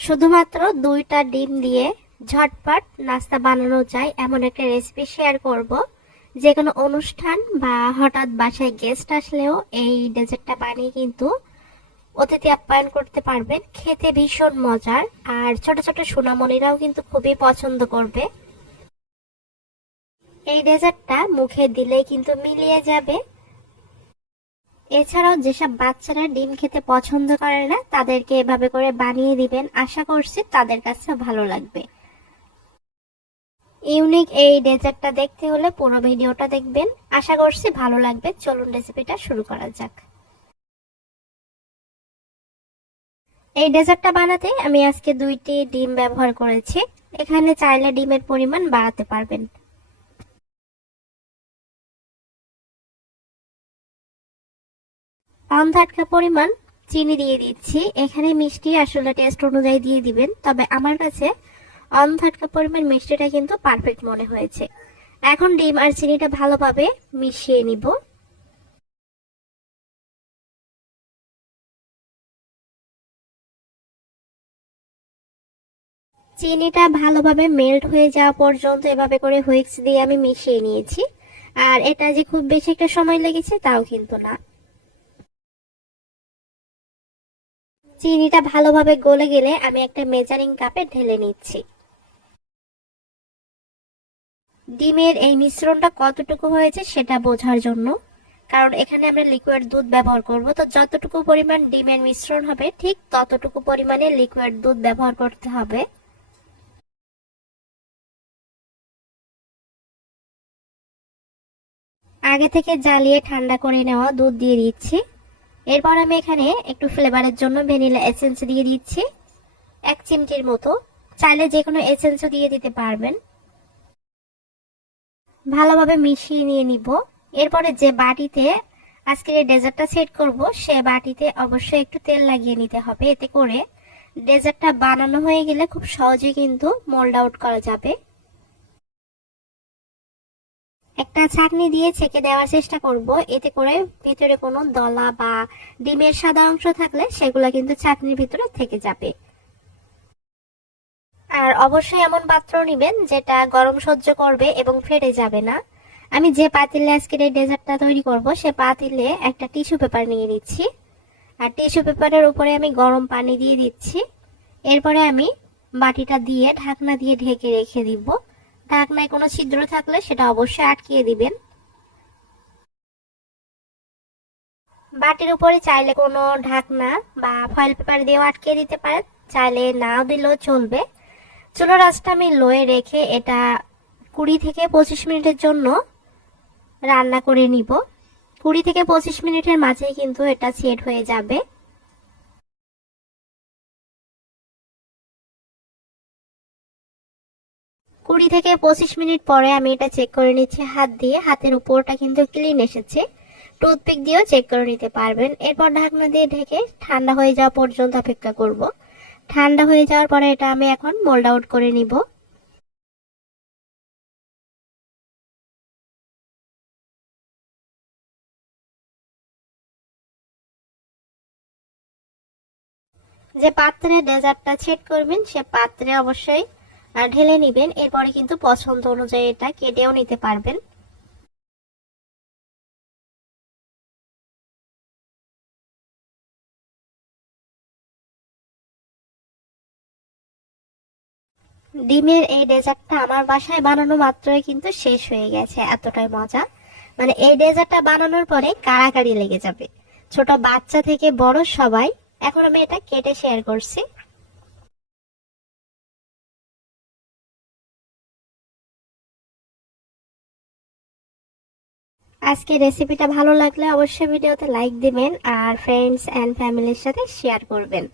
শুধুমাত্র 2টা ডিম দিয়ে ঝটপট নাস্তা বানানো যায় এমন একটা রেসিপি শেয়ার করব। যে কোনো অনুষ্ঠান বা হঠাৎ বাসায় গেস্ট আসলেও এই ডেজার্টটা বানিয়ে কিন্তু অতিথি আপ্যায়ন করতে পারবেন। খেতে ভীষণ মজার, আর ছোট ছোট সোনামণিরাও কিন্তু খুবই পছন্দ করবে। এই ডেজার্টটা মুখে দিলেই কিন্তু মিলিয়ে যাবে। এছাড়াও যেসব বাচ্চারা ডিম খেতে পছন্দ করে না, তাদেরকে এভাবে করে বানিয়ে দিবেন, আশা করছি তাদের কাছে ভালো লাগবে। ইউনিক এই ডেজার্টটা দেখতে হলে পুরো ভিডিওটা দেখবেন, আশা করছি ভালো লাগবে। চলুন রেসিপিটা শুরু করা যাক। এই ডেজার্টটা বানাতে আমি আজকে 2টি ডিম ব্যবহার করেছি। এখানে চাইলে ডিমের পরিমাণ বাড়াতে পারবেন। 1/3 কাপ পরিমাণ চিনি দিয়ে দিচ্ছি। এখানে মিষ্টি আসলে টেস্ট অনুযায়ী দিয়ে দিবেন, তবে আমার কাছে 1/3 কাপ পরিমাণ মিষ্টিটা কিন্তু পারফেক্ট মনে হয়েছে। এখন ডিম আর চিনিটা ভালোভাবে মিশিয়ে নিব। চিনিটা ভালোভাবে মেল্ট হয়ে যাওয়া পর্যন্ত এভাবে করে হুইস্ক দিয়ে আমি মিশিয়ে নিয়েছি। আর এটা যে খুব বেশি একটা সময় লেগেছে তাও কিন্তু না। চিনিটা ভালোভাবে গলে গেলে আমি একটা মেজারিং কাপে ঢেলে নিচ্ছি। ডিমের এই মিশ্রণটা কতটুকু হয়েছে সেটা বোঝার জন্য, কারণ এখানে আমরা লিকুইড দুধ ব্যবহার করব, তো যতটুকু পরিমাণ ডিমের মিশ্রণ হবে ঠিক ততটুকু পরিমাণে লিকুইড দুধ ব্যবহার করতে হবে। আগে থেকে জ্বালিয়ে ঠান্ডা করে নেওয়া দুধ দিয়ে দিচ্ছি। এরপর আমি এখানে একটু ফ্লেভারের জন্য ভ্যানিলা এসেন্স দিয়ে দিচ্ছি 1 চিমটির মতো। চাইলে যে কোনো এসেন্সও দিয়ে দিতে পারবেন। ভালোভাবে মিশিয়ে নিয়ে নিব। এরপরে যে বাটিতে আজকের এই ডেজার্টটা সেট করব, সে বাটিতে অবশ্যই একটু তেল লাগিয়ে নিতে হবে। এতে করে ডেজার্টটা বানানো হয়ে গেলে খুব সহজেই কিন্তু মোল্ড আউট করা যাবে। একটা ছাঁকনি দিয়ে ছেঁকে দেওয়ার চেষ্টা করব, এতে করে ভিতরে কোনো দলা বা ডিমের সাদা অংশ থাকলে সেগুলো কিন্তু ছাঁকনির ভিতরে থেকে যাবে। আর অবশ্যই এমন পাত্র নেবেন যেটা গরম সহ্য করবে এবং ফেটে যাবে না। আমি যে পাতিলে আজকের এই ডেজার্টটা তৈরি করব, সে পাতিলে একটা টিস্যু পেপার নিয়ে নিচ্ছি। আর টিস্যু পেপারের উপরে আমি গরম পানি দিয়ে দিচ্ছি। এরপরে আমি বাটিটা দিয়ে ঢাকনা দিয়ে ঢেকে রেখে দিব। ঢাকনায় কোনো ছিদ্র থাকলে সেটা অবশ্যই আটকিয়ে দিবেন। বাটির উপরে চাইলে কোনো ঢাকনা বা ফয়েল পেপার দিয়েও আটকিয়ে দিতে পারেন, চাইলে নাও দিলেও চলবে। চুলার আঁচটা আমি লোয়ে রেখে এটা 20 থেকে 25 মিনিটের জন্য রান্না করে নিব। 20 থেকে 25 মিনিটের মাঝেই কিন্তু এটা সেট হয়ে যাবে। 20 থেকে 25 মিনিট পরে আমি এটা চেক করে নিচ্ছি হাত দিয়ে। হাতের উপরটা কিন্তু ক্লিন এসেছে। টুথপিক দিয়েও চেক করে নিতে পারবেন। এরপর ঢাকনা দিয়ে ঢেকে ঠান্ডা হয়ে যাওয়া পর্যন্ত অপেক্ষা করব। ঠান্ডা হয়ে যাওয়ার পরে এটা আমি এখন মোল্ড আউট করে নিব। যে পাত্রে ডেজার্টটা সেট করবেন সে পাত্রে অবশ্যই ঢেলে নিবেন। এরপরে কিন্তু পছন্দ অনুযায়ী এটা কেটেও নিতে পারবেন। ডিমের এই ডেজার্টটা আমার বাসায় বানানো মাত্রই কিন্তু শেষ হয়ে গেছে, এতটাই মজা। মানে এই ডেজার্টটা বানানোর পরে কাড়াকাড়ি লেগে যাবে, ছোট বাচ্চা থেকে বড় সবাই। এখন আমি এটা কেটে শেয়ার করছি। আজকে রেসিপিটা ভালো লাগলে অবশ্যই ভিডিওতে লাইক দিবেন আর ফ্রেন্ডস এন্ড ফ্যামিলির সাথে শেয়ার করবেন।